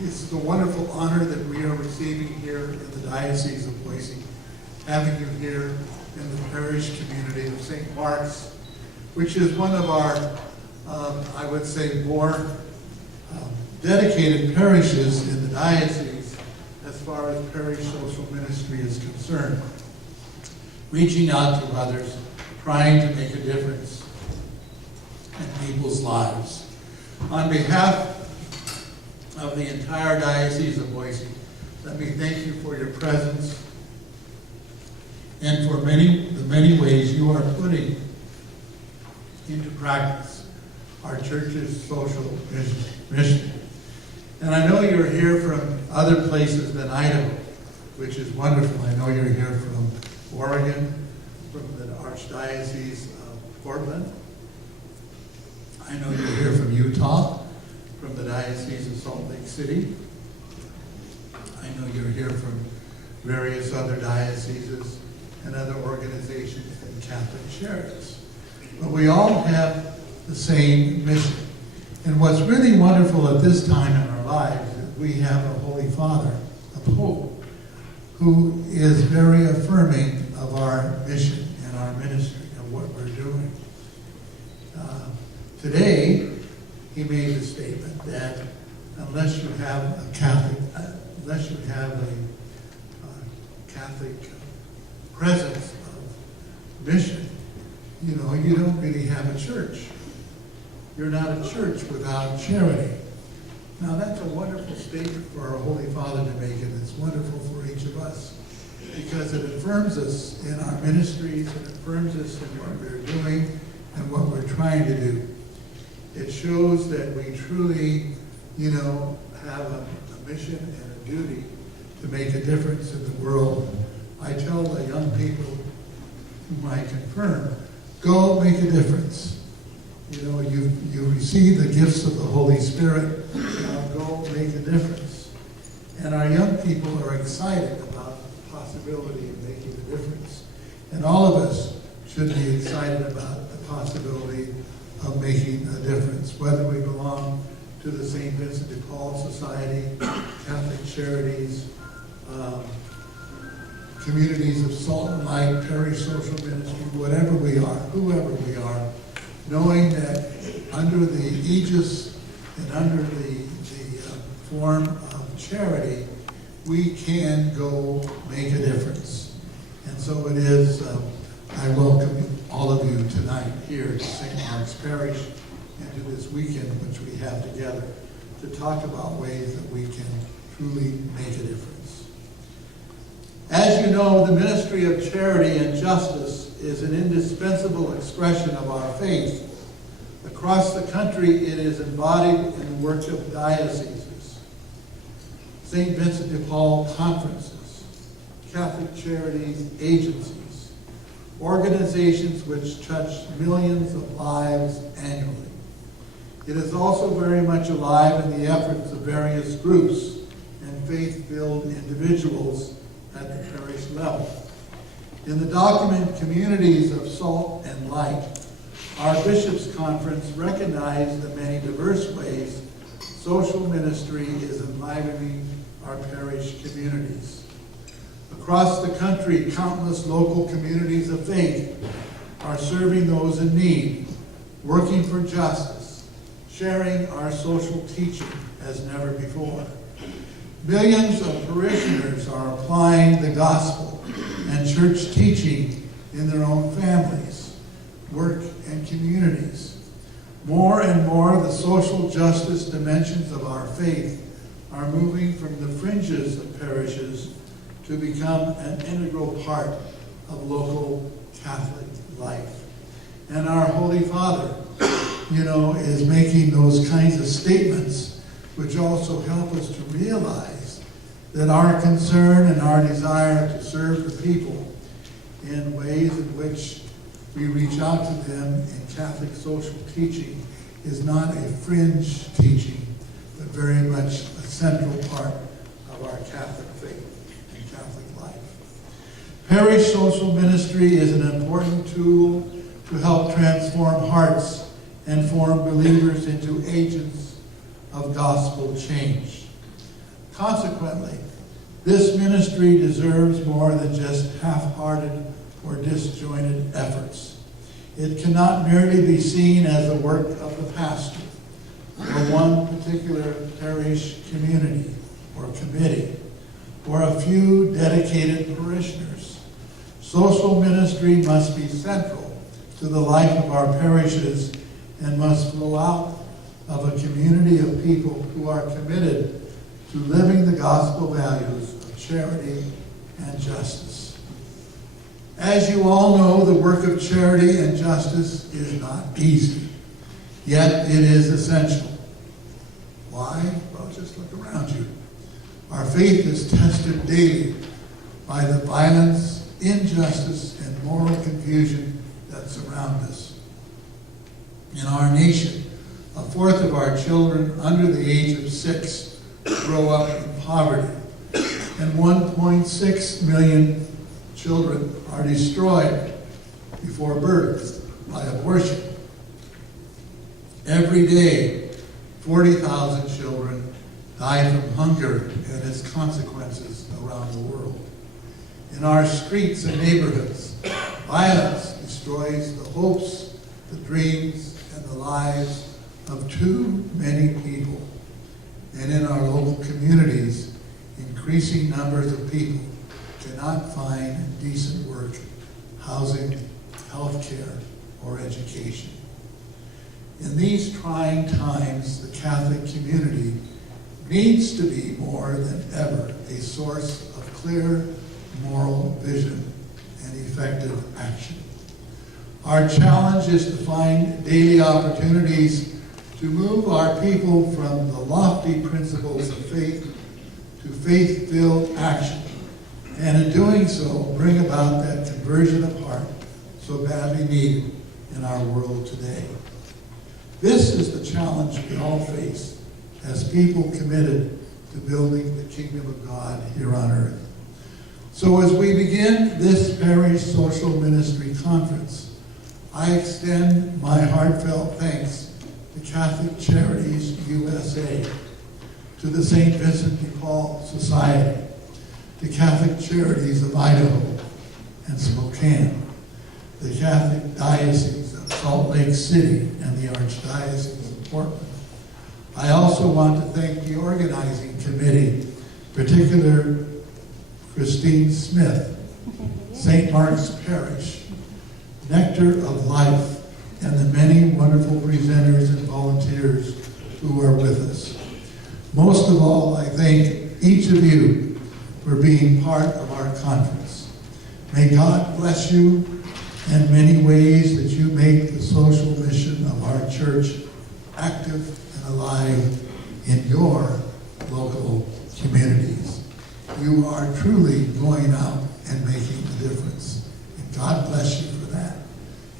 It's a wonderful honor that we are receiving here in the Diocese of Boise, having you here in the parish community of St. Mark's, which is one of our, I would say, more dedicated parishes in the diocese as far as parish social ministry is concerned. Reaching out to others, trying to make a difference in people's lives. On behalf of the entire Diocese of Boise, let me thank you for your presence and for the many ways you are putting into practice our church's social mission. And I know you're here from other places than Idaho, which is wonderful. I know you're here from Oregon, from the Archdiocese of Portland. I know you're here from Utah, from the Diocese of Salt Lake City. I know you're here from various other dioceses and other organizations and Catholic Charities. But we all have the same mission. And what's really wonderful at this time in our lives is we have a Holy Father of hope who is very affirming of our mission and our ministry and what we're doing. Today, he made the statement that unless you have a Catholic presence of mission, you don't really have a church. You're not a church without charity. Now that's a wonderful statement for our Holy Father to make, and it's wonderful for each of us because it affirms us in our ministries, it affirms us in what we're doing and what we're trying to do. It shows that we truly, have a mission and a duty to make a difference in the world. I tell the young people whom I confirm, go make a difference. You receive the gifts of the Holy Spirit, now go make a difference. And our young people are excited about the possibility of making a difference. And all of us should be excited about the possibility of making a difference, whether we belong to the St. Vincent de Paul Society, Catholic Charities, Communities of Salt and Light, Parish Social Ministry, whatever we are, whoever we are, knowing that under the aegis and under the form of charity, we can go make a difference. And so it is, I welcome all of you tonight here to St. Mark's Parish and to this weekend which we have together to talk about ways that we can truly make a difference. As you know, the ministry of charity and justice is an indispensable expression of our faith. Across the country, it is embodied in the work of dioceses, St. Vincent de Paul conferences, Catholic Charities agencies, organizations which touch millions of lives annually. It is also very much alive in the efforts of various groups and faith-filled individuals at the parish level. In the document Communities of Salt and Light, our Bishops' Conference recognized the many diverse ways social ministry is enlivening our parish communities. Across the country, countless local communities of faith are serving those in need, working for justice, sharing our social teaching as never before. Millions of parishioners are applying the gospel and church teaching in their own families, work, and communities. More and more, the social justice dimensions of our faith are moving from the fringes of parishes to become an integral part of local Catholic life. And our Holy Father, is making those kinds of statements which also help us to realize that our concern and our desire to serve the people in ways in which we reach out to them in Catholic social teaching is not a fringe teaching, but very much a central part of our Catholic faith and Catholic life. Parish social ministry is an important tool to help transform hearts and form believers into agents of gospel change. Consequently, this ministry deserves more than just half-hearted or disjointed efforts. It cannot merely be seen as the work of the pastor or one particular parish community or committee or a few dedicated parishioners. Social ministry must be central to the life of our parishes and must flow out of a community of people who are committed to living the gospel values of charity and justice. As you all know, the work of charity and justice is not easy, yet it is essential. Why? Well, just look around you. Our faith is tested daily by the violence, injustice, and moral confusion that surround us. In our nation, a fourth of our children under the age of 6 grow up in poverty, and 1.6 million children are destroyed before birth by abortion. Every day, 40,000 children die from hunger and its consequences around the world. In our streets and neighborhoods, violence destroys the hopes, the dreams, and the lives of too many people. And in our local communities, increasing numbers of people cannot find decent work, housing, health care, or education. In these trying times, the Catholic community needs to be more than ever a source of clear moral vision and effective action. Our challenge is to find daily opportunities to move our people from the lofty principles of faith to faith-filled action, and in doing so, bring about that conversion of heart so badly needed in our world today. This is the challenge we all face as people committed to building the kingdom of God here on earth. So as we begin this Parish Social Ministry Conference, I extend my heartfelt thanks to Catholic Charities USA, to the St. Vincent de Paul Society, to Catholic Charities of Idaho and Spokane, the Catholic Diocese of Salt Lake City and the Archdiocese of Portland. I also want to thank the organizing committee, particularly Christine Smith, St. Mark's Parish, Nectar of Life, and the many wonderful presenters and volunteers who are with us. Most of all, I thank each of you for being part of our conference. May God bless you in many ways that you make the social mission of our church active and alive in your local communities. You are truly going out and making a difference. And God bless you for that.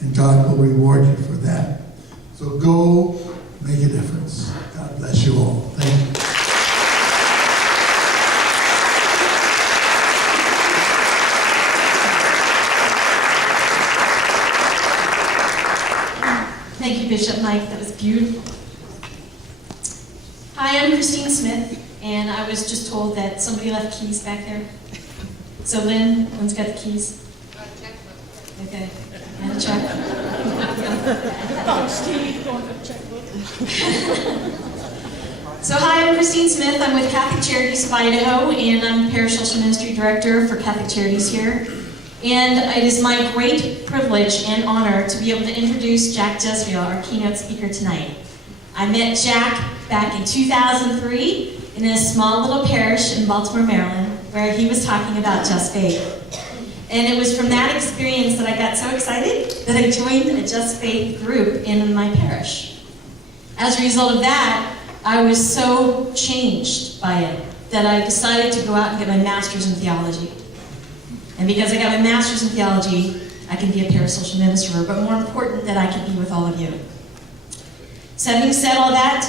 And God will reward you for that. So go make a difference. God bless you all. Thank you. Thank you, Bishop Mike. That was beautiful. Hi, I'm Christine Smith, and I was just told that somebody left keys back there. So Lynn's got the keys. Okay. And a check. So hi, I'm Christine Smith. I'm with Catholic Charities of Idaho, and I'm Parish Social Ministry Director for Catholic Charities here. And it is my great privilege and honor to be able to introduce Jack Jezreel, our keynote speaker tonight. I met Jack back in 2003 in a small little parish in Baltimore, Maryland, where he was talking about JustFaith. And it was from that experience that I got so excited that I joined a JustFaith group in my parish. As a result of that, I was so changed by it that I decided to go out and get my master's in theology. And because I got my master's in theology, I can be a parasocial minister, but more important, that I can be with all of you. So having said all that,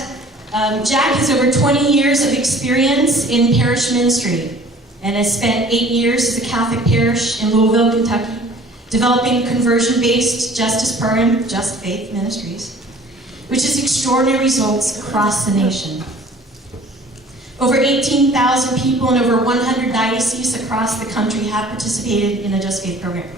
Jack has over 20 years of experience in parish ministry and has spent 8 years as a Catholic parish in Louisville, Kentucky, developing conversion-based justice program, JustFaith Ministries, which has extraordinary results across the nation. Over 18,000 people in over 100 dioceses across the country have participated in the Just Faith program.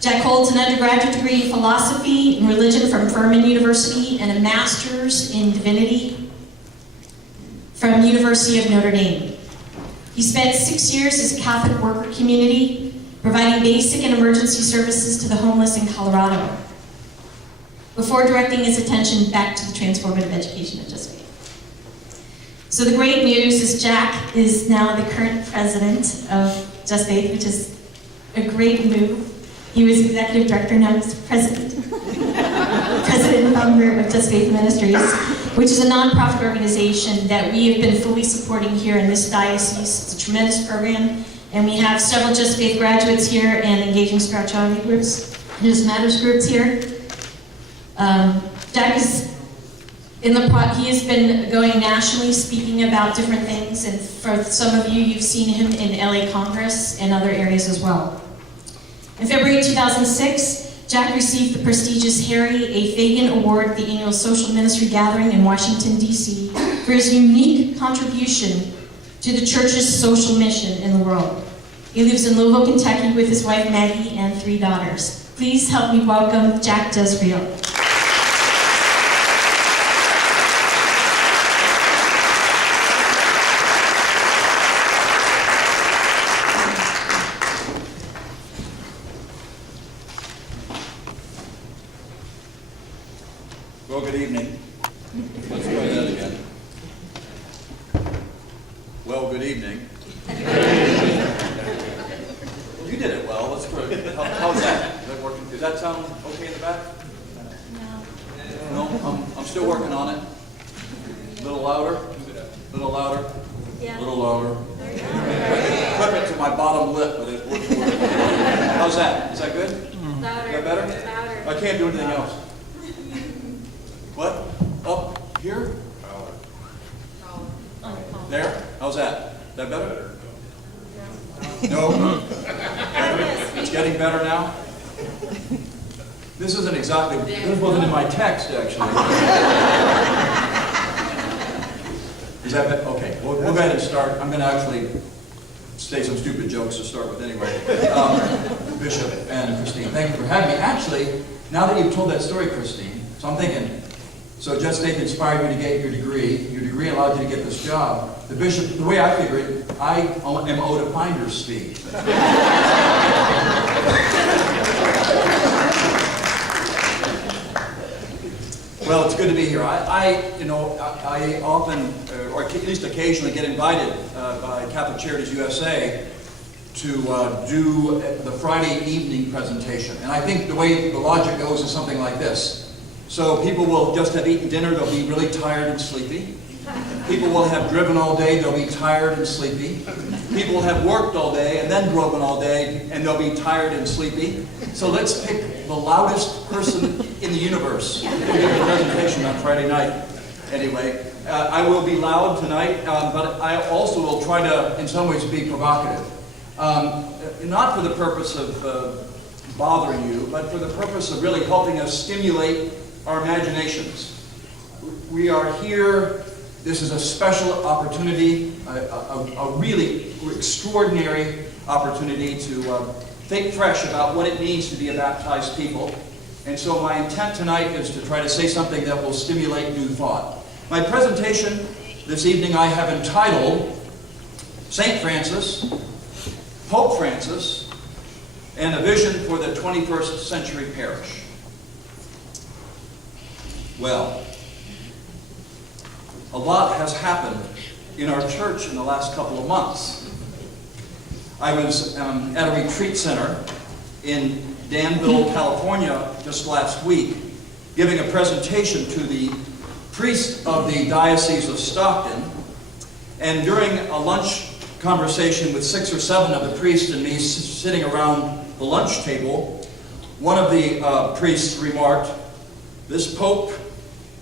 Jack holds an undergraduate degree in philosophy and religion from Furman University and a master's in divinity from University of Notre Dame. He spent 6 years as a Catholic worker community, providing basic and emergency services to the homeless in Colorado, before directing his attention back to the transformative education of Just Faith. So the great news is Jack is now the current president of Just Faith, which is a great move. He was executive director, now he's president. President and founder of Just Faith Ministries, which is a nonprofit organization that we have been fully supporting here in this diocese. It's a tremendous program, and we have several Just Faith graduates here and engaging spirituality groups, Just Matters groups here. Jack is he has been going nationally speaking about different things, and for some of you, you've seen him in LA Congress and other areas as well. In February 2006, Jack received the prestigious Harry A. Fagan Award at the annual Social Ministry Gathering in Washington, D.C. for his unique contribution to the church's social mission in the world. He lives in Louisville, Kentucky with his wife Maggie and 3 daughters. Please help me welcome Jack Jezreel. Well, good evening. Let's try that again. Well, good evening. You did it well. Let's try. How's that? Is that working? Does that sound okay in the back? No. I'm still working on it. A little louder. A little louder. Yeah. A little louder. Clip it to my bottom lip, but it wouldn't work. How's that? Is that good? Louder. Is that better? Louder. I can't do anything else. What? Up here? There? How's that? Is that better? No? It's getting better now? This isn't exactly, this wasn't in my text, actually. Is that better? Okay, we'll go ahead and start. I'm going to actually say some stupid jokes to start with anyway. Bishop and Christine, thank you for having me. Actually, now that you've told that story, Christine, so I'm thinking, so JustFaith inspired you to get your degree allowed you to get this job. The bishop, the way I figure it, I am owed a finder's fee. Well, it's good to be here. I often, or at least occasionally, get invited by Catholic Charities USA to do the Friday evening presentation. And I think the way the logic goes is something like this. So people will just have eaten dinner, they'll be really tired and sleepy. People will have driven all day, they'll be tired and sleepy. People will have worked all day and then driven all day, and they'll be tired and sleepy. So let's pick the loudest person in the universe to give a presentation on Friday night. Anyway, I will be loud tonight, but I also will try to, in some ways, be provocative. Not for the purpose of bothering you, but for the purpose of really helping us stimulate our imaginations. We are here, this is a special opportunity, a really extraordinary opportunity to think fresh about what it means to be a baptized people. And so my intent tonight is to try to say something that will stimulate new thought. My presentation this evening I have entitled St. Francis, Pope Francis, and a Vision for the 21st Century Parish. Well, a lot has happened in our church in the last couple of months. I was at a retreat center in Danville, California just last week, giving a presentation to the priest of the Diocese of Stockton, and during a lunch conversation with 6 or 7 of the priests and me sitting around the lunch table, one of the priests remarked, "This Pope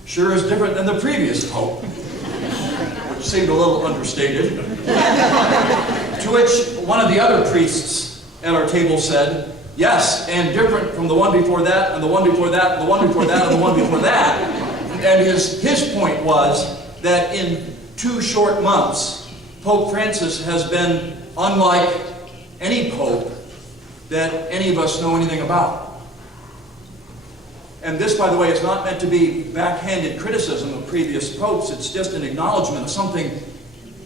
sure is different than the previous Pope," which seemed a little understated. To which one of the other priests at our table said, "Yes, and different from the one before that, and the one before that, and the one before that, and the one before that." And his point was that in 2 short months, Pope Francis has been unlike any pope that any of us know anything about. And this, by the way, is not meant to be backhanded criticism of previous popes. It's just an acknowledgement of something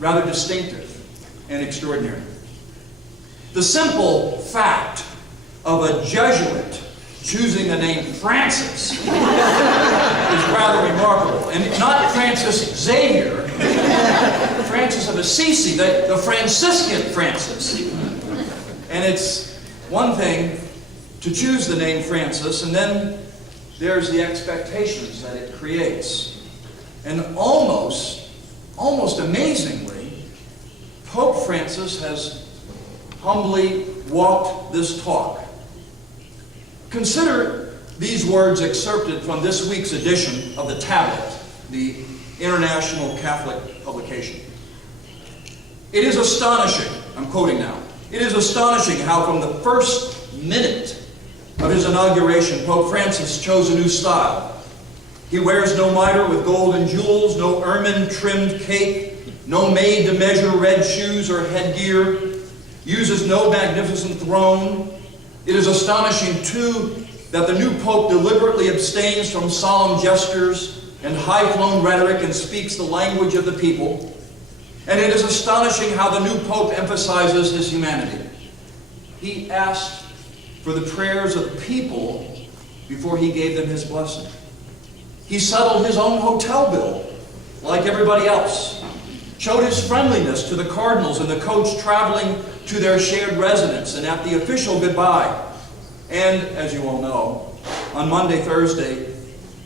rather distinctive and extraordinary. The simple fact of a Jesuit choosing the name Francis is rather remarkable. And not Francis Xavier, Francis of Assisi, the Franciscan Francis. And it's one thing to choose the name Francis, and then there's the expectations that it creates. And almost amazingly, Pope Francis has humbly walked this talk. Consider these words excerpted from this week's edition of the Tablet, the international Catholic publication. It is astonishing, I'm quoting now, it is astonishing how from the first minute of his inauguration, Pope Francis chose a new style. He wears no mitre with gold and jewels, no ermine-trimmed cape, no made-to-measure red shoes or headgear, uses no magnificent throne. It is astonishing, too, that the new pope deliberately abstains from solemn gestures and high-flown rhetoric and speaks the language of the people. And it is astonishing how the new pope emphasizes his humanity. He asked for the prayers of the people before he gave them his blessing. He settled his own hotel bill like everybody else, showed his friendliness to the cardinals in the coach traveling to their shared residence and at the official goodbye. And, as you all know, on Monday, Thursday,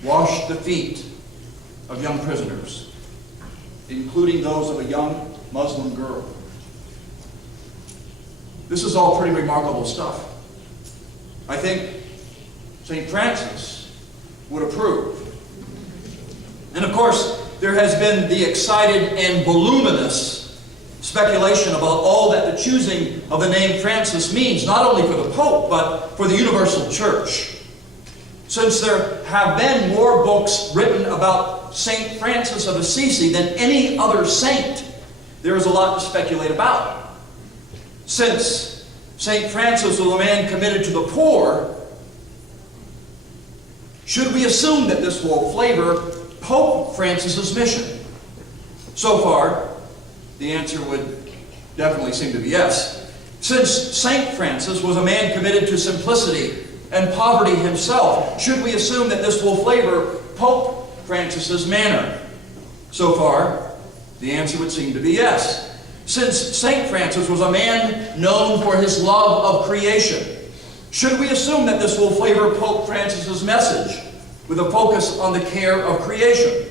washed the feet of young prisoners, including those of a young Muslim girl. This is all pretty remarkable stuff. I think St. Francis would approve. And of course, there has been the excited and voluminous speculation about all that the choosing of the name Francis means, not only for the Pope, but for the universal church. Since there have been more books written about St. Francis of Assisi than any other saint, there is a lot to speculate about. Since St. Francis was a man committed to the poor, should we assume that this will flavor Pope Francis's mission? So far, the answer would definitely seem to be yes. Since St. Francis was a man committed to simplicity and poverty himself, should we assume that this will flavor Pope Francis's manner? So far, the answer would seem to be yes. Since St. Francis was a man known for his love of creation, should we assume that this will flavor Pope Francis's message with a focus on the care of creation?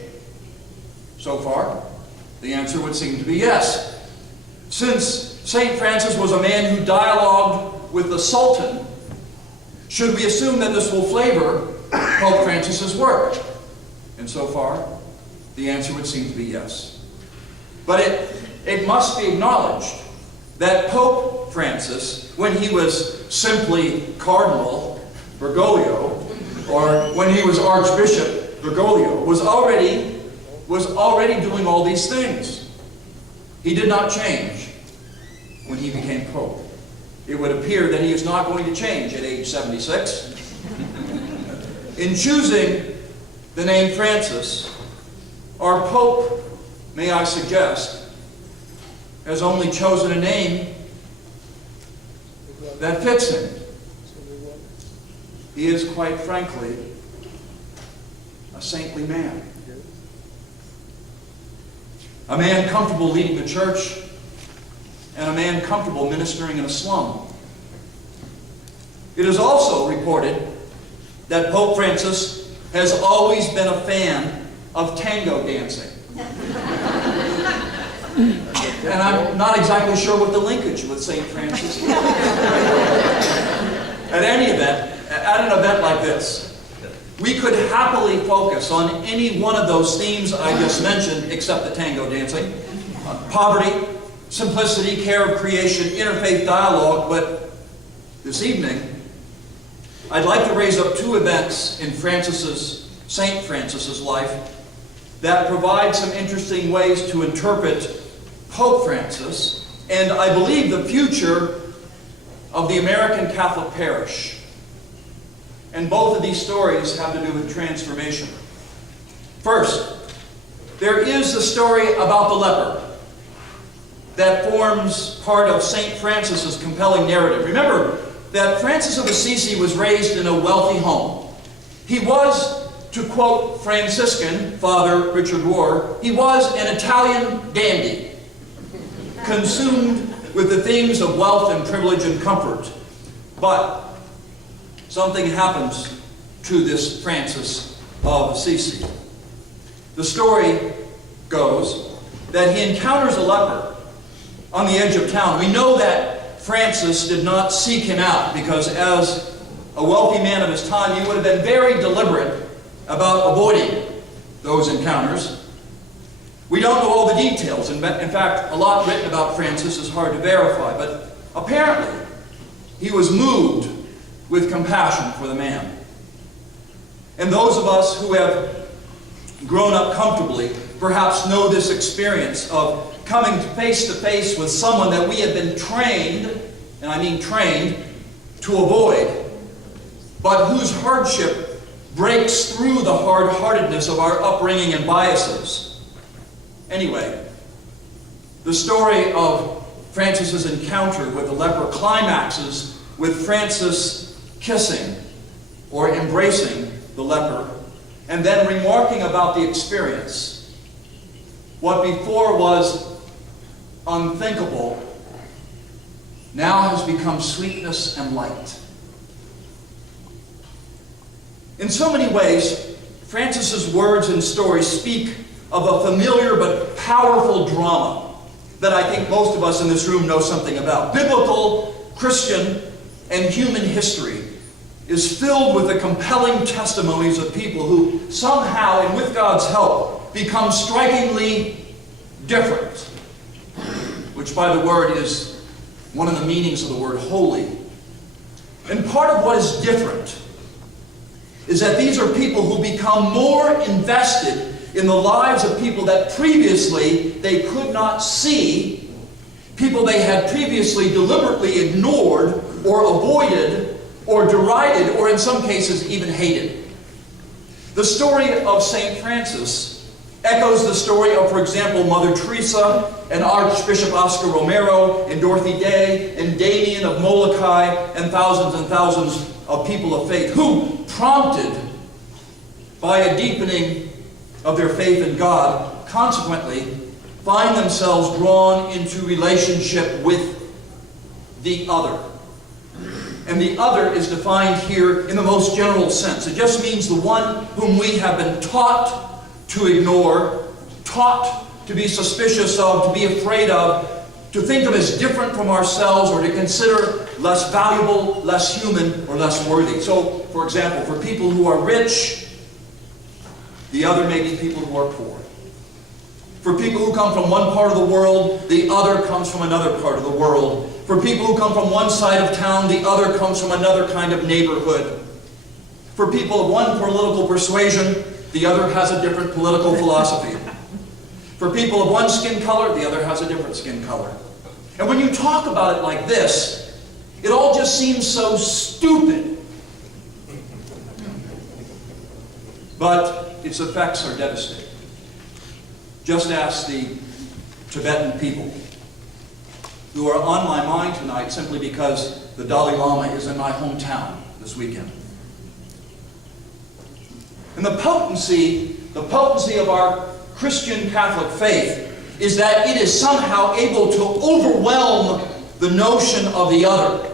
So far, the answer would seem to be yes. Since St. Francis was a man who dialogued with the Sultan, should we assume that this will flavor Pope Francis's work? And so far, the answer would seem to be yes. But it must be acknowledged that Pope Francis, when he was simply Cardinal Bergoglio, or when he was Archbishop Bergoglio, was already doing all these things. He did not change when he became Pope. It would appear that he is not going to change at age 76. In choosing the name Francis, our Pope, may I suggest, has only chosen a name that fits him. He is, quite frankly, a saintly man. A man comfortable leading the church, and a man comfortable ministering in a slum. It is also reported that Pope Francis has always been a fan of tango dancing. And I'm not exactly sure what the linkage with St. Francis is. At any event, at an event like this, we could happily focus on any one of those themes I just mentioned, except the tango dancing. Poverty, simplicity, care of creation, interfaith dialogue. But this evening, I'd like to raise up two events in St. Francis's life that provide some interesting ways to interpret Pope Francis, and I believe the future of the American Catholic parish. And both of these stories have to do with transformation. First, there is the story about the leper that forms part of St. Francis's compelling narrative. Remember that Francis of Assisi was raised in a wealthy home. He was, to quote Franciscan Father Richard Rohr, he was an Italian dandy, consumed with the things of wealth and privilege and comfort. But something happens to this Francis of Assisi. The story goes that he encounters a leper on the edge of town. We know that Francis did not seek him out because as a wealthy man of his time, he would have been very deliberate about avoiding those encounters. We don't know all the details. In fact, a lot written about Francis is hard to verify, but apparently he was moved with compassion for the man. And those of us who have grown up comfortably perhaps know this experience of coming face to face with someone that we have been trained, and I mean trained, to avoid, but whose hardship breaks through the hard-heartedness of our upbringing and biases. Anyway, the story of Francis's encounter with the leper climaxes with Francis kissing or embracing the leper and then remarking about the experience. What before was unthinkable now has become sweetness and light. In so many ways, Francis's words and stories speak of a familiar but powerful drama that I think most of us in this room know something about. Biblical, Christian, and human history is filled with the compelling testimonies of people who somehow, and with God's help, become strikingly different, which by the word is one of the meanings of the word holy. And part of what is different is that these are people who become more invested in the lives of people that previously they could not see, people they had previously deliberately ignored or avoided or derided or in some cases even hated. The story of St. Francis echoes the story of, for example, Mother Teresa and Archbishop Oscar Romero and Dorothy Day and Damien of Molokai and thousands of people of faith who, prompted by a deepening of their faith in God, consequently find themselves drawn into relationship with the other. And the other is defined here in the most general sense. It just means the one whom we have been taught to ignore, taught to be suspicious of, to be afraid of, to think of as different from ourselves, or to consider less valuable, less human, or less worthy. So, for example, for people who are rich, the other may be people who are poor. For people who come from one part of the world, the other comes from another part of the world. For people who come from one side of town, the other comes from another kind of neighborhood. For people of one political persuasion, the other has a different political philosophy. For people of one skin color, the other has a different skin color. And when you talk about it like this, it all just seems so stupid. But its effects are devastating. Just ask the Tibetan people, who are on my mind tonight simply because the Dalai Lama is in my hometown this weekend. And the potency of our Christian Catholic faith is that it is somehow able to overwhelm the notion of the other.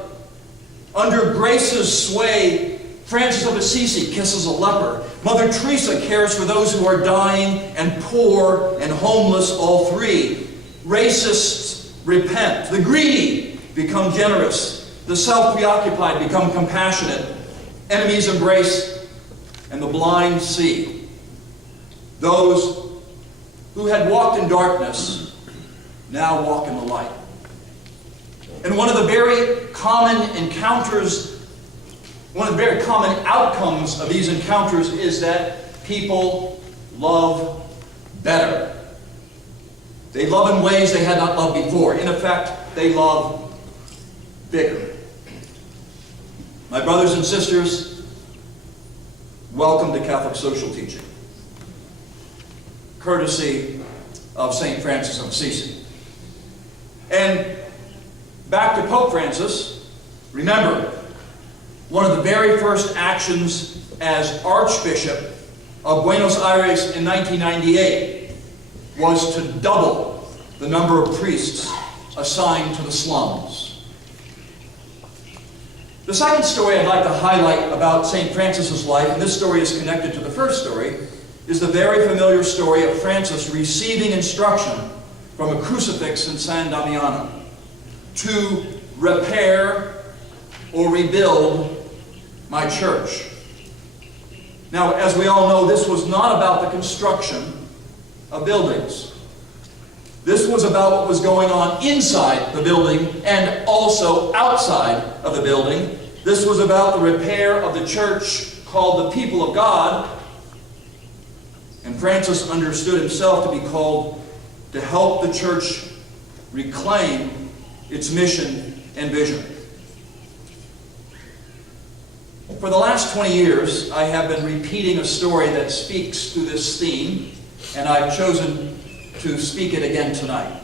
Under grace's sway, Francis of Assisi kisses a leper. Mother Teresa cares for those who are dying and poor and homeless, all three. Racists repent. The greedy become generous. The self-preoccupied become compassionate. Enemies embrace, and the blind see. Those who had walked in darkness now walk in the light. And one of the very common encounters, one of the very common outcomes of these encounters is that people love better. They love in ways they had not loved before. In effect, they love bigger. My brothers and sisters, welcome to Catholic social teaching, courtesy of St. Francis of Assisi. And back to Pope Francis, remember, one of the very first actions as Archbishop of Buenos Aires in 1998 was to double the number of priests assigned to the slums. The second story I'd like to highlight about St. Francis's life, and this story is connected to the first story, is the very familiar story of Francis receiving instruction from a crucifix in San Damiano to repair or rebuild my church. Now, as we all know, this was not about the construction of buildings. This was about what was going on inside the building and also outside of the building. This was about the repair of the church called the people of God. And Francis understood himself to be called to help the church reclaim its mission and vision. For the last 20 years, I have been repeating a story that speaks to this theme, and I've chosen to speak it again tonight.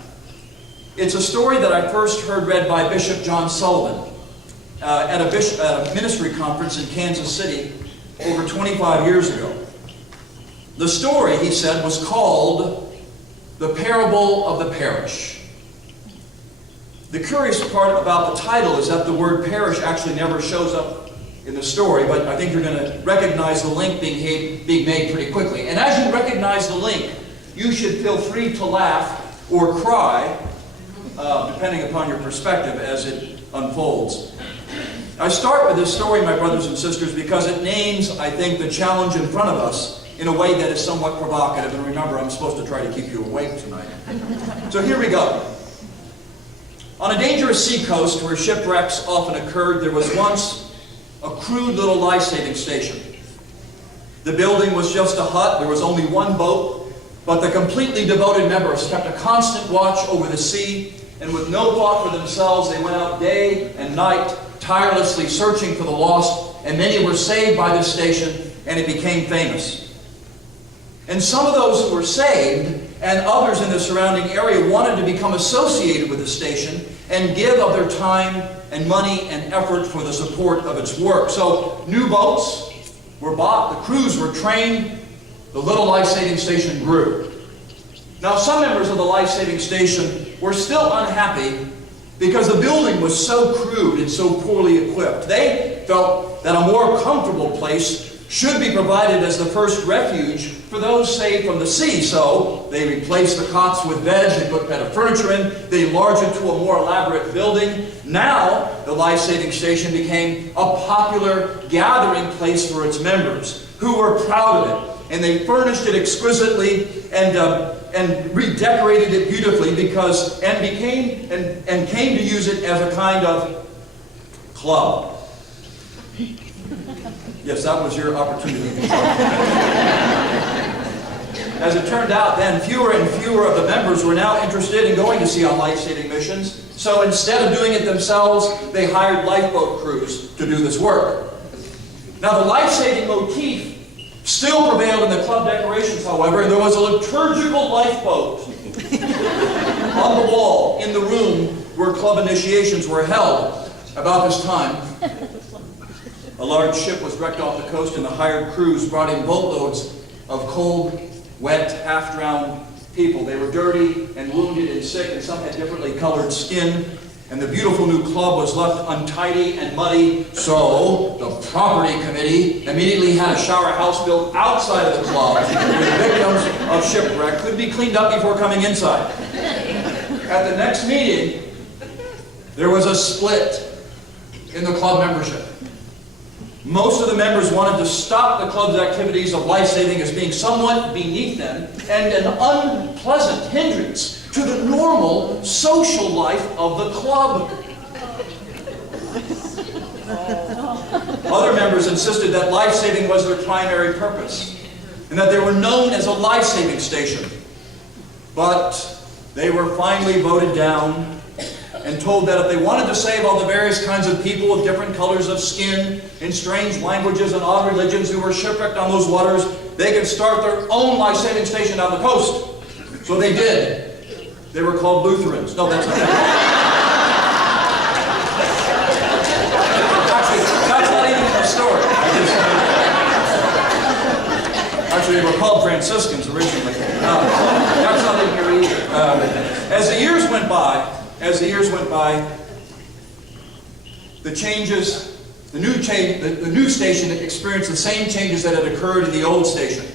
It's a story that I first heard read by Bishop John Sullivan at a ministry conference in Kansas City over 25 years ago. The story, he said, was called The Parable of the Parish. The curious part about the title is that the word parish actually never shows up in the story, but I think you're going to recognize the link being made pretty quickly. And as you recognize the link, you should feel free to laugh or cry, depending upon your perspective as it unfolds. I start with this story, my brothers and sisters, because it names, I think, the challenge in front of us in a way that is somewhat provocative. And remember, I'm supposed to try to keep you awake tonight. So here we go. On a dangerous seacoast where shipwrecks often occurred, there was once a crude little life-saving station. The building was just a hut. There was only one boat, but the completely devoted members kept a constant watch over the sea, and with no thought for themselves, they went out day and night, tirelessly searching for the lost, and many were saved by this station, and it became famous. And some of those who were saved and others in the surrounding area wanted to become associated with the station and give of their time and money and effort for the support of its work. So new boats were bought, the crews were trained, the little life-saving station grew. Now some members of the life-saving station were still unhappy because the building was so crude and so poorly equipped. They felt that a more comfortable place should be provided as the first refuge for those saved from the sea. So they replaced the cots with veg, they put better furniture in, they enlarged it to a more elaborate building. Now the life-saving station became a popular gathering place for its members, who were proud of it. And they furnished it exquisitely and redecorated it beautifully came to use it as a kind of club. Yes, that was your opportunity. As it turned out, then, fewer and fewer of the members were now interested in going to sea on life-saving missions. So instead of doing it themselves, they hired lifeboat crews to do this work. Now, the life-saving motif still prevailed in the club decorations, however, and there was a liturgical lifeboat on the wall in the room where club initiations were held. About this time, a large ship was wrecked off the coast, and the hired crews brought in boatloads of cold, wet, half-drowned people. They were dirty and wounded and sick, and some had differently colored skin. And the beautiful new club was left untidy and muddy, so the property committee immediately had a shower house built outside of the club where the victims of shipwreck could be cleaned up before coming inside. At the next meeting, there was a split in the club membership. Most of the members wanted to stop the club's activities of life-saving as being somewhat beneath them and an unpleasant hindrance to the normal social life of the club. Other members insisted that life-saving was their primary purpose and that they were known as a life-saving station But they were finally voted down and told that if they wanted to save all the various kinds of people of different colors of skin, in strange languages and odd religions who were shipwrecked on those waters, they could start their own life-saving station down the coast. So they did. They were called Lutherans. No, that's not it. Actually, that's not even in the story. Actually, they were called Franciscans originally. That's not in here either. As the years went by, the new station experienced the same changes that had occurred in the old station.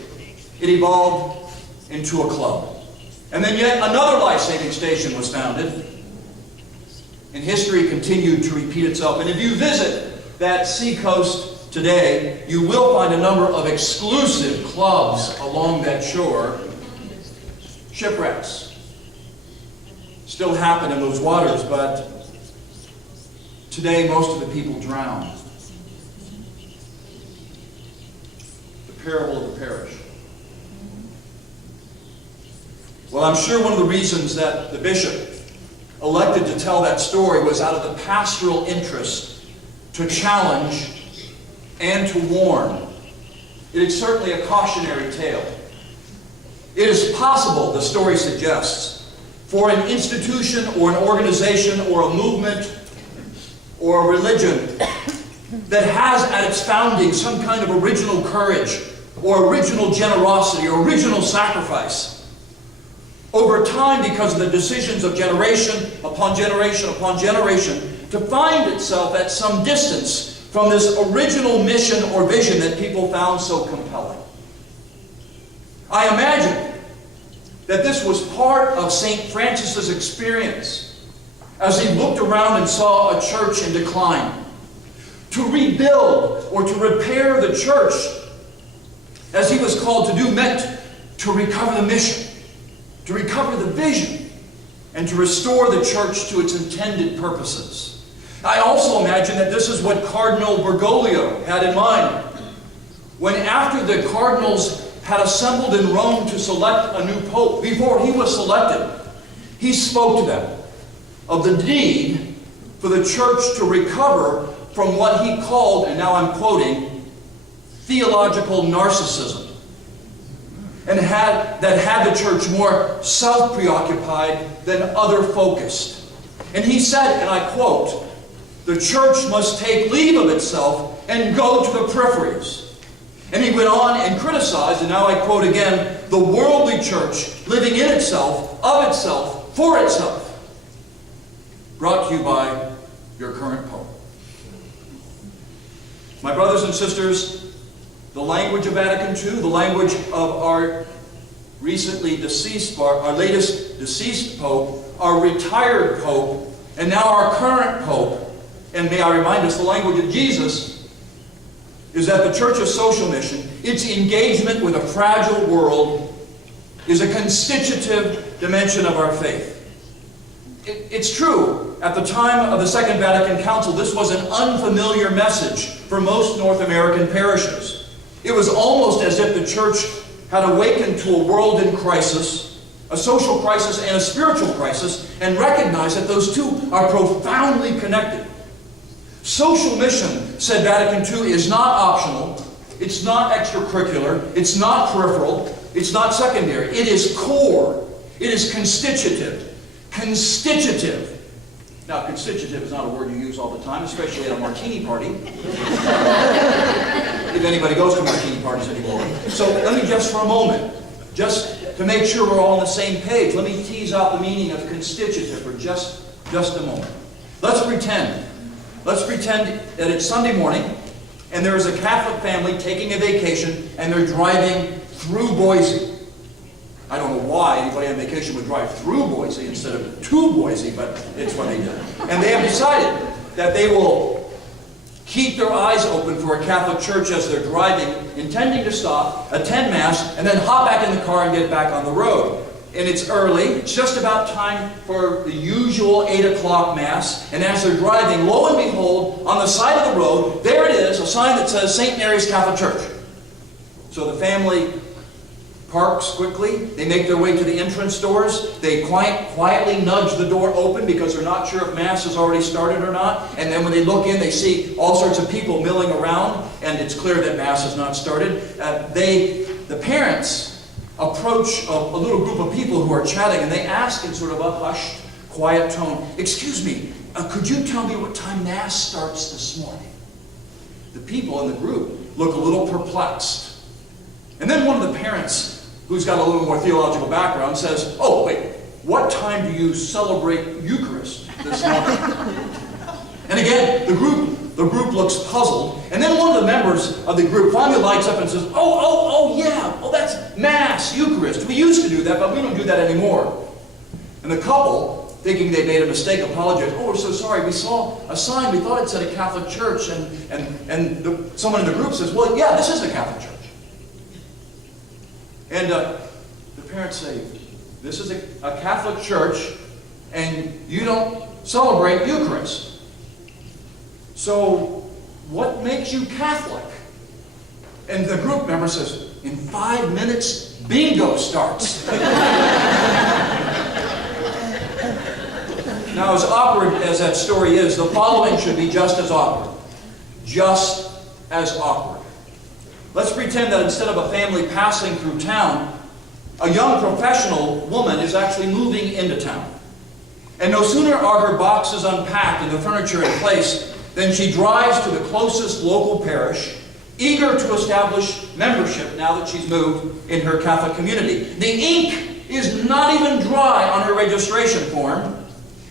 It evolved into a club. And then yet another life-saving station was founded. And history continued to repeat itself. And if you visit that seacoast today, you will find a number of exclusive clubs along that shore. Shipwrecks still happen in those waters, but today most of the people drown. The parable of the parish. Well, I'm sure one of the reasons that the bishop elected to tell that story was out of the pastoral interest to challenge and to warn. It is certainly a cautionary tale. It is possible, the story suggests, for an institution or an organization or a movement or a religion that has at its founding some kind of original courage or original generosity or original sacrifice, over time, because of the decisions of generation upon generation upon generation, to find itself at some distance from this original mission or vision that people found so compelling. I imagine that this was part of St. Francis's experience as he looked around and saw a church in decline. To rebuild or to repair the church, as he was called to do, meant to recover the mission, to recover the vision, and to restore the church to its intended purposes. I also imagine that this is what Cardinal Bergoglio had in mind when, after the cardinals had assembled in Rome to select a new pope, before he was selected, he spoke to them of the need for the church to recover from what he called, and now I'm quoting, theological narcissism, and had the church more self-preoccupied than other-focused. And he said, and I quote, "The church must take leave of itself and go to the peripheries." And he went on and criticized, and now I quote again, "the worldly church living in itself, of itself, for itself." Brought to you by your current pope. My brothers and sisters, the language of Vatican II, the language of our recently deceased, our latest deceased pope, our retired pope, and now our current pope, and may I remind us, the language of Jesus, is that the Church's social mission, its engagement with a fragile world, is a constitutive dimension of our faith. It's true, at the time of the Second Vatican Council, this was an unfamiliar message for most North American parishes. It was almost as if the Church had awakened to a world in crisis, a social crisis and a spiritual crisis, and recognized that those two are profoundly connected. Social mission, said Vatican II, is not optional, it's not extracurricular, it's not peripheral, it's not secondary. It is core. It is constitutive. Constitutive. Now, constitutive is not a word you use all the time, especially at a martini party. If anybody goes to martini parties anymore. So let me just for a moment, just to make sure we're all on the same page, let me tease out the meaning of constitutive for just a moment. Let's pretend that it's Sunday morning and there is a Catholic family taking a vacation and they're driving through Boise. I don't know why anybody on vacation would drive through Boise instead of to Boise, but it's what they did. And they have decided that they will keep their eyes open for a Catholic church as they're driving, intending to stop, attend Mass, and then hop back in the car and get back on the road. And it's early, it's just about time for the usual 8 o'clock Mass, and as they're driving, lo and behold, on the side of the road, there it is, a sign that says St. Mary's Catholic Church. So the family parks quickly. They make their way to the entrance doors. They quietly nudge the door open because they're not sure if Mass has already started or not. And then when they look in, they see all sorts of people milling around, and it's clear that Mass has not started. The parents approach a little group of people who are chatting, and they ask in sort of a hushed, quiet tone, "Excuse me, could you tell me what time Mass starts this morning?" The people in the group look a little perplexed. And then one of the parents, who's got a little more theological background, says, "Oh, wait, what time do you celebrate Eucharist this morning?" And again, the group looks puzzled. And then one of the members of the group finally lights up and says, yeah, that's Mass, Eucharist. We used to do that, but we don't do that anymore." And the couple, thinking they made a mistake, apologized. "Oh, we're so sorry. We saw a sign. We thought it said a Catholic church." And someone in the group says, "Well, yeah, this is a Catholic church." And the parents say, "This is a Catholic church, and you don't celebrate Eucharist. So what makes you Catholic?" And the group member says, "In 5 minutes, bingo starts." Now, as awkward as that story is, the following should be just as awkward. Just as awkward. Let's pretend that instead of a family passing through town, a young professional woman is actually moving into town. And no sooner are her boxes unpacked and the furniture in place than she drives to the closest local parish, eager to establish membership now that she's moved in her Catholic community. The ink is not even dry on her registration form,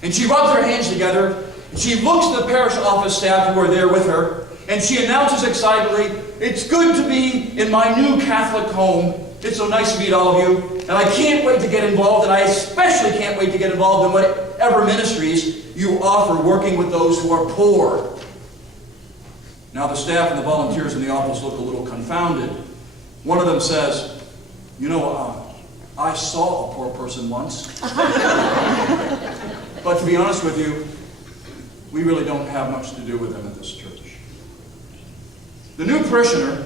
and she rubs her hands together, and she looks at the parish office staff who are there with her, and she announces excitedly, "It's good to be in my new Catholic home. It's so nice to meet all of you, and I can't wait to get involved, and I especially can't wait to get involved in whatever ministries you offer working with those who are poor." Now the staff and the volunteers in the office look a little confounded. One of them says, "I saw a poor person once." But to be honest with you, we really don't have much to do with them at this church. The new parishioner,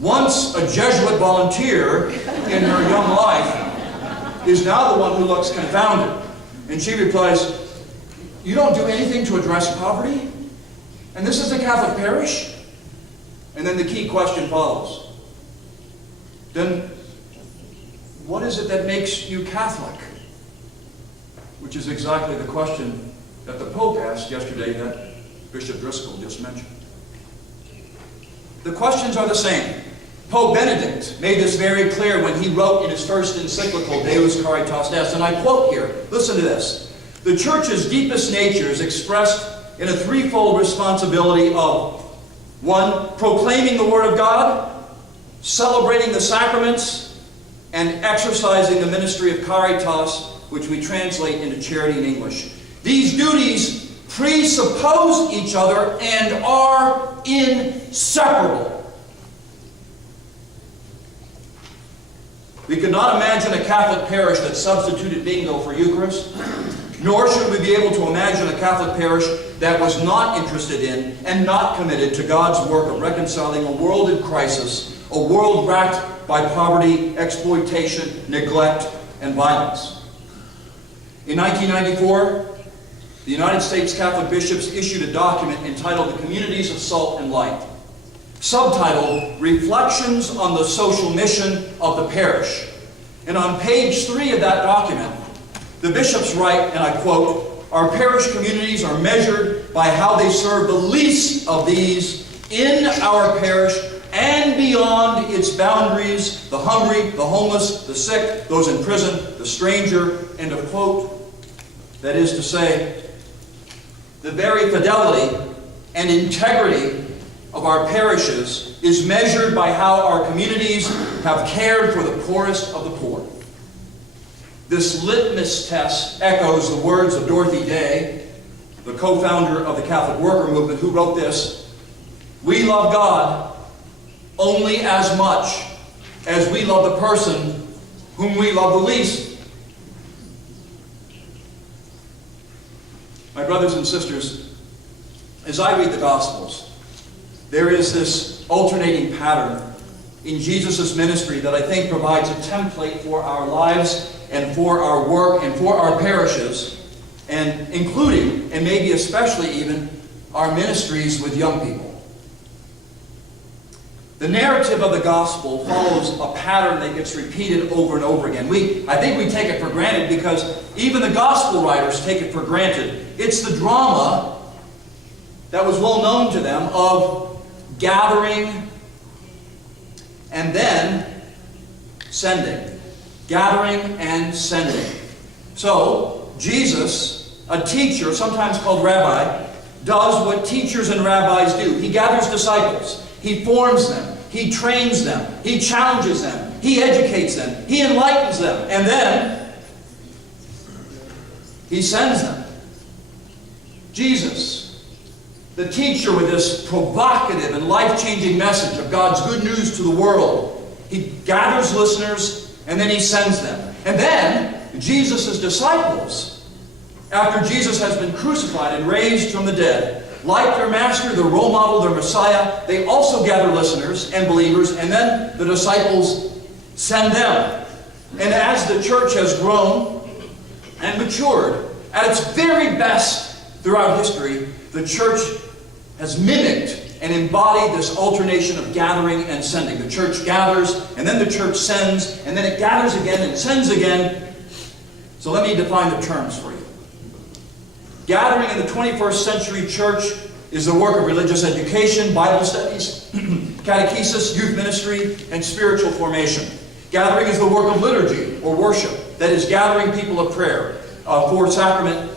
once a Jesuit volunteer in her young life, is now the one who looks confounded. And she replies, "You don't do anything to address poverty? And this is a Catholic parish?" And then the key question follows. Then what is it that makes you Catholic? Which is exactly the question that the Pope asked yesterday that Bishop Driscoll just mentioned. The questions are the same. Pope Benedict made this very clear when he wrote in his first encyclical, Deus Caritas Est, and I quote here, listen to this. "The Church's deepest nature is expressed in a threefold responsibility of, 1, proclaiming the Word of God, celebrating the sacraments, and exercising the ministry of Caritas, which we translate into charity in English. These duties presuppose each other and are inseparable." We could not imagine a Catholic parish that substituted bingo for Eucharist, nor should we be able to imagine a Catholic parish that was not interested in and not committed to God's work of reconciling a world in crisis, a world racked by poverty, exploitation, neglect, and violence. In 1994, the United States Catholic bishops issued a document entitled The Communities of Salt and Light, subtitled Reflections on the Social Mission of the Parish. And on page 3 of that document, the bishops write, and I quote, "Our parish communities are measured by how they serve the least of these in our parish and beyond its boundaries, the hungry, the homeless, the sick, those in prison, the stranger," end of quote. That is to say, the very fidelity and integrity of our parishes is measured by how our communities have cared for the poorest of the poor. This litmus test echoes the words of Dorothy Day, the co-founder of the Catholic Worker Movement, who wrote this: "We love God only as much as we love the person whom we love the least." My brothers and sisters, as I read the Gospels, there is this alternating pattern in Jesus' ministry that I think provides a template for our lives and for our work and for our parishes, and including, and maybe especially even, our ministries with young people. The narrative of the gospel follows a pattern that gets repeated over and over again. I think we take it for granted because even the gospel writers take it for granted. It's the drama that was well known to them of gathering and then sending. Gathering and sending. So, Jesus, a teacher, sometimes called rabbi, does what teachers and rabbis do. He gathers disciples. He forms them. He trains them. He challenges them. He educates them. He enlightens them. And then he sends them. Jesus, the teacher with this provocative and life-changing message of God's good news to the world, he gathers listeners and then he sends them. And then Jesus' disciples, after Jesus has been crucified and raised from the dead, like their master, their role model, their Messiah, they also gather listeners and believers, and then the disciples send them. And as the church has grown and matured, at its very best throughout history, the church has mimicked and embodied this alternation of gathering and sending. The church gathers, and then the church sends, and then it gathers again and sends again. So let me define the terms for you. Gathering in the 21st century church is the work of religious education, Bible studies, catechesis, youth ministry, and spiritual formation. Gathering is the work of liturgy or worship, that is, gathering people of prayer for sacrament.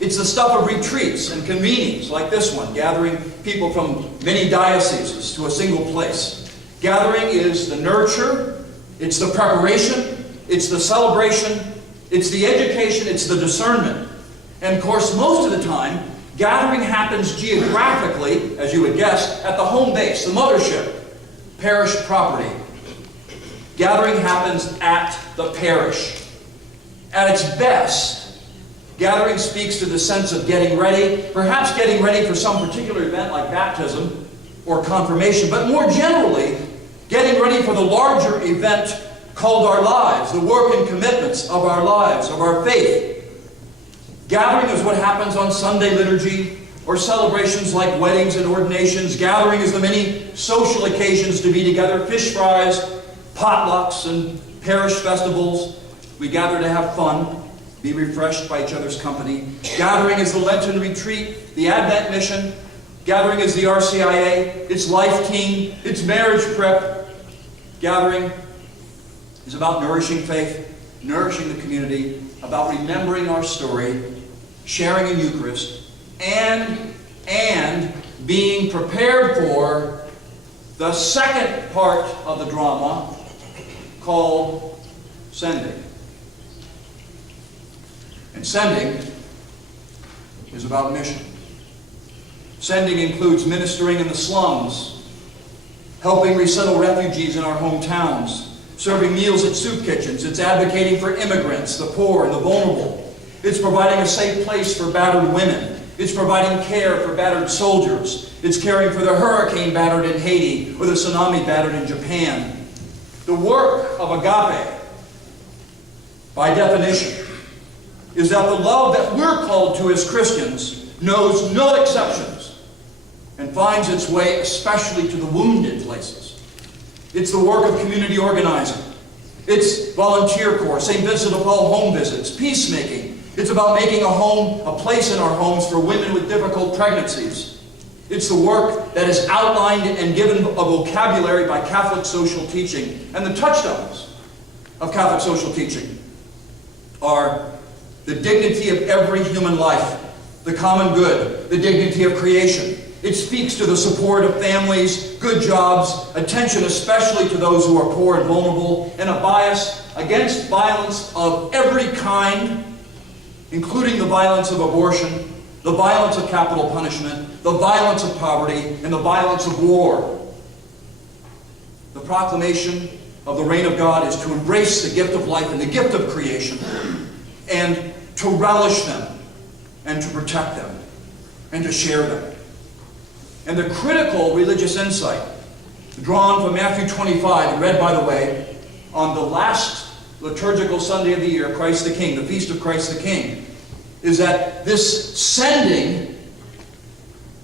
It's the stuff of retreats and convenings like this one, gathering people from many dioceses to a single place. Gathering is the nurture, it's the preparation, it's the celebration, it's the education, it's the discernment. And of course, most of the time, gathering happens geographically, as you would guess, at the home base, the mothership, parish property. Gathering happens at the parish. At its best, gathering speaks to the sense of getting ready, perhaps getting ready for some particular event like baptism or confirmation, but more generally, getting ready for the larger event called our lives, the work and commitments of our lives, of our faith. Gathering is what happens on Sunday liturgy or celebrations like weddings and ordinations. Gathering is the many social occasions to be together, fish fries, potlucks, and parish festivals. We gather to have fun, be refreshed by each other's company. Gathering is the Lenten retreat, the Advent mission. Gathering is the RCIA, it's Life Team, it's marriage prep. Gathering is about nourishing faith, nourishing the community, about remembering our story, sharing in Eucharist, and being prepared for the second part of the drama called sending. And sending is about mission. Sending includes ministering in the slums, helping resettle refugees in our hometowns, serving meals at soup kitchens. It's advocating for immigrants, the poor, and the vulnerable. It's providing a safe place for battered women. It's providing care for battered soldiers. It's caring for the hurricane battered in Haiti or the tsunami battered in Japan. The work of agape, by definition, is that the love that we're called to as Christians knows no exceptions and finds its way especially to the wounded places. It's the work of community organizing. It's volunteer corps, St. Vincent de Paul home visits, peacemaking. It's about making a home, a place in our homes for women with difficult pregnancies. It's the work that is outlined and given a vocabulary by Catholic social teaching. And the touchstones of Catholic social teaching are the dignity of every human life, the common good, the dignity of creation. It speaks to the support of families, good jobs, attention especially to those who are poor and vulnerable, and a bias against violence of every kind, including the violence of abortion, the violence of capital punishment, the violence of poverty, and the violence of war. The proclamation of the reign of God is to embrace the gift of life and the gift of creation, and to relish them, and to protect them, and to share them. And the critical religious insight drawn from Matthew 25, and read, by the way, on the last liturgical Sunday of the year, Christ the King, the Feast of Christ the King, is that this sending,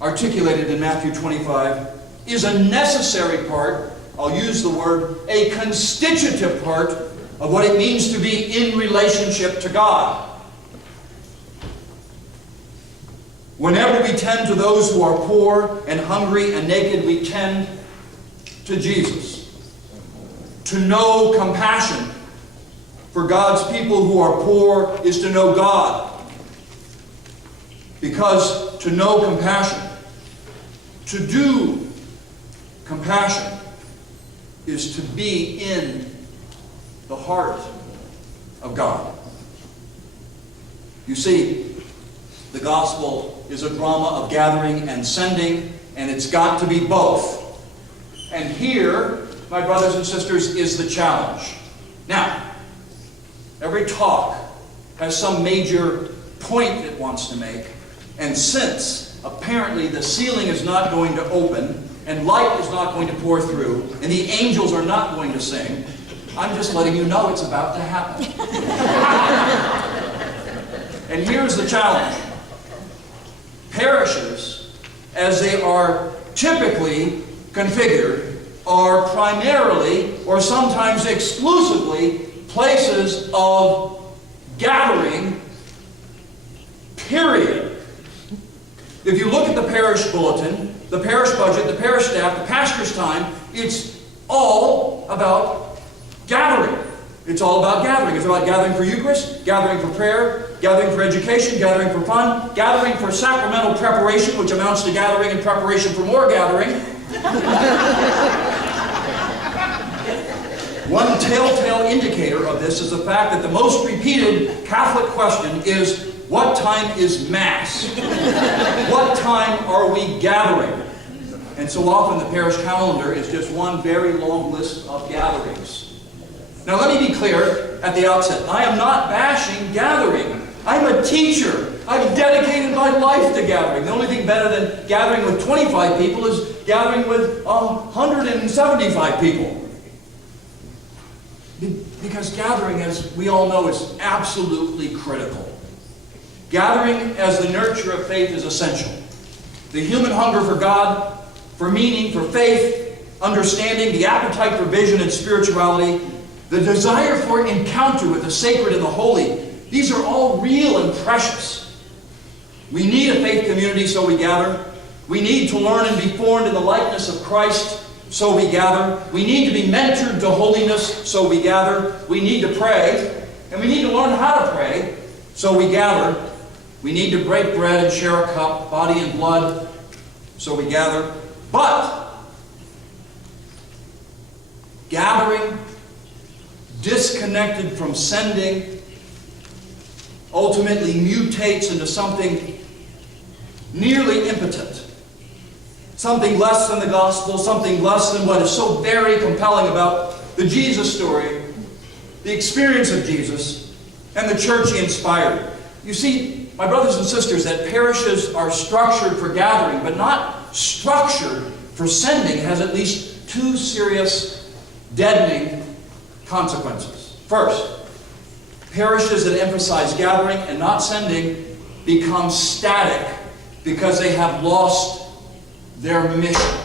articulated in Matthew 25, is a necessary part, I'll use the word, a constitutive part of what it means to be in relationship to God. Whenever we tend to those who are poor and hungry and naked, we tend to Jesus. To know compassion for God's people who are poor is to know God. Because to know compassion, to do compassion, is to be in the heart of God. You see, the gospel is a drama of gathering and sending, and it's got to be both. And here, my brothers and sisters, is the challenge. Now, every talk has some major point it wants to make, and since apparently the ceiling is not going to open, and light is not going to pour through, and the angels are not going to sing, I'm just letting you know it's about to happen. And here's the challenge. Parishes, as they are typically configured, are primarily, or sometimes exclusively, places of gathering, period. If you look at the parish bulletin, the parish budget, the parish staff, the pastor's time, it's all about gathering. It's all about gathering. It's about gathering for Eucharist, gathering for prayer, gathering for education, gathering for fun, gathering for sacramental preparation, which amounts to gathering in preparation for more gathering. One telltale indicator of this is the fact that the most repeated Catholic question is, what time is Mass? What time are we gathering? And so often the parish calendar is just one very long list of gatherings. Now let me be clear at the outset. I am not bashing gathering. I'm a teacher. I've dedicated my life to gathering. The only thing better than gathering with 25 people is gathering with 175 people. Because gathering, as we all know, is absolutely critical. Gathering as the nurture of faith is essential. The human hunger for God, for meaning, for faith, understanding, the appetite for vision and spirituality, the desire for encounter with the sacred and the holy, these are all real and precious. We need a faith community, so we gather. We need to learn and be formed in the likeness of Christ, so we gather. We need to be mentored to holiness, so we gather. We need to pray, and we need to learn how to pray, so we gather. We need to break bread and share a cup, body and blood, so we gather. But gathering, disconnected from sending, ultimately mutates into something nearly impotent. Something less than the gospel, something less than what is so very compelling about the Jesus story, the experience of Jesus, and the church he inspired. You see, my brothers and sisters, that parishes are structured for gathering, but not structured for sending, has at least two serious, deadening consequences. First, parishes that emphasize gathering and not sending become static because they have lost their mission.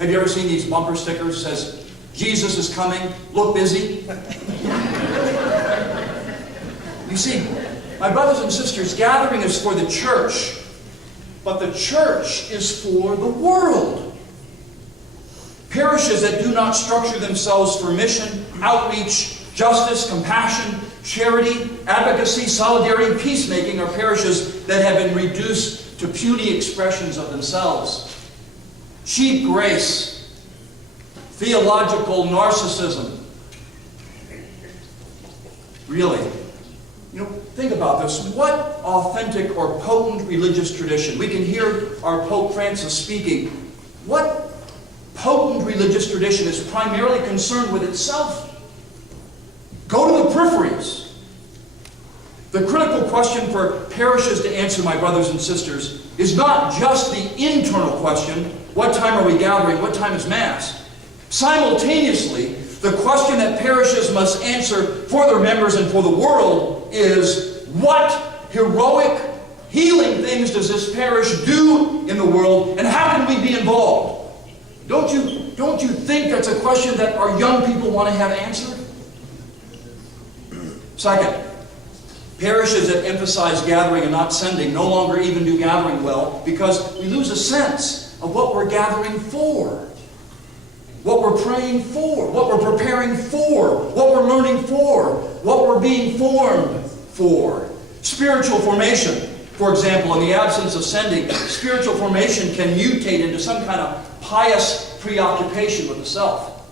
Have you ever seen these bumper stickers that says, Jesus is coming, look busy? You see, my brothers and sisters, gathering is for the church, but the church is for the world. Parishes that do not structure themselves for mission, outreach, justice, compassion, charity, advocacy, solidarity, and peacemaking are parishes that have been reduced to puny expressions of themselves. Cheap grace, theological narcissism. Really, think about this. What authentic or potent religious tradition? We can hear our Pope Francis speaking. What potent religious tradition is primarily concerned with itself? Go to the peripheries. The critical question for parishes to answer, my brothers and sisters, is not just the internal question what time are we gathering, what time is Mass? Simultaneously, the question that parishes must answer for their members and for the world is, what heroic healing things does this parish do in the world, and how can we be involved? Don't you think that's a question that our young people want to have answered? Second, parishes that emphasize gathering and not sending no longer even do gathering well, because we lose a sense of what we're gathering for, what we're praying for, what we're preparing for, what we're learning for, what we're being formed for. Spiritual formation, for example, in the absence of sending, spiritual formation can mutate into some kind of pious preoccupation with the self.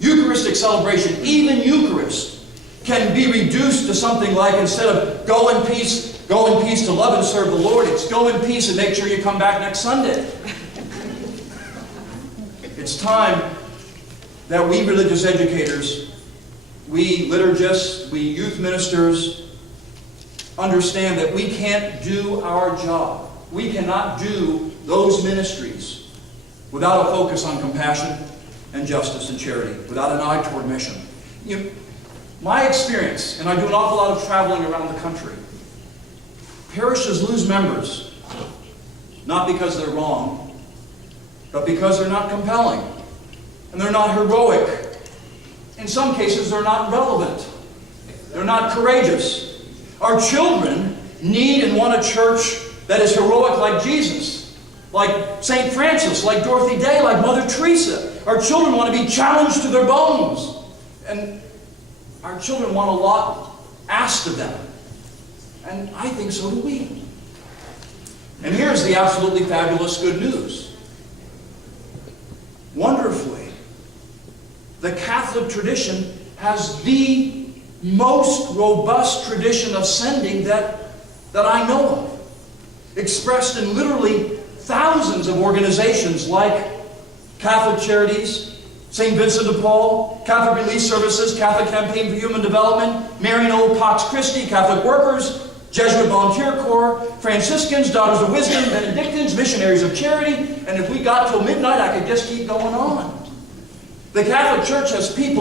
Eucharistic celebration, even Eucharist, can be reduced to something like, instead of go in peace to love and serve the Lord, it's go in peace and make sure you come back next Sunday. It's time that we religious educators, we liturgists, we youth ministers, understand that we can't do our job. We cannot do those ministries without a focus on compassion and justice and charity, without an eye toward mission. My experience, and I do an awful lot of traveling around the country, parishes lose members, not because they're wrong, but because they're not compelling, and they're not heroic. In some cases, they're not relevant. They're not courageous. Our children need and want a church that is heroic like Jesus, like St. Francis, like Dorothy Day, like Mother Teresa. Our children want to be challenged to their bones. And our children want a lot asked of them. And I think so do we. And here's the absolutely fabulous good news. Wonderfully, the Catholic tradition has the most robust tradition of sending that I know of, expressed in literally thousands of organizations like Catholic Charities, St. Vincent de Paul, Catholic Relief Services, Catholic Campaign for Human Development, Marian Old Pax Christi, Catholic Workers, Jesuit Volunteer Corps, Franciscans, Daughters of Wisdom, Benedictines, Missionaries of Charity, and if we got till midnight, I could just keep going on. The Catholic Church has people